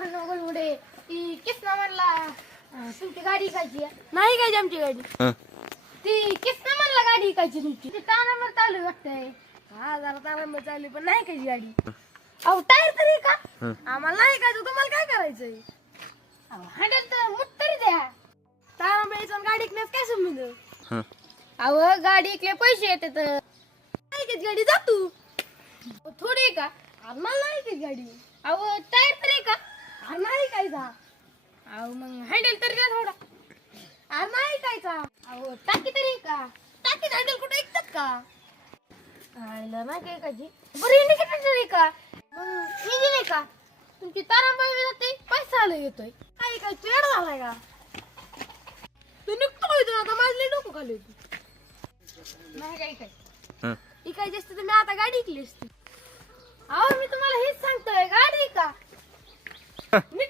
प्रश्न गोलमुडे ती किसना म्हणला तुमची गाडी इकायची आहे. नाही इकायची आमची गाडी. ती किसना म्हणला गाडी इकायची तुमची. ती तारांवर चालू वाटतंय. हा जरा तारांवर चालली पण नाही इकायची गाडी. अहो टायर तरी का आम्हाला नाही इकायचं, तुम्हाला काय करायचंय? अहो हँडल तर मुठ तरी द्या. तारांवर यायचं गाडी इकण्यास काय संबंध? अहो गाडी इकले पैसे येतात. नाही इकायची गाडी जा तू. थोडी आहे का आम्हाला नाही इकायची गाडी. अहो टायर तरी का नाही इकायचा. अहो मग हँडल तरी द्या थोडा. नाही इकायचा. अहो टाकी तरी का टाकीत हँडल कुठे ऐकतात का? आयला नाही काय काजी. बरं इंडिकेटर तरी का मग इंजिन आहे का तुमची तारांबळी जाते पैसा आला येतोय. काय काय तू येडा झालाय का? तू निघतो इथून आता माझले डोकं खाली होती. नाही काय काय इकायची असते तर मी आता गाडी इकली असती. अहो मी तुम्हाला हेच सांगतोय गाडी का मी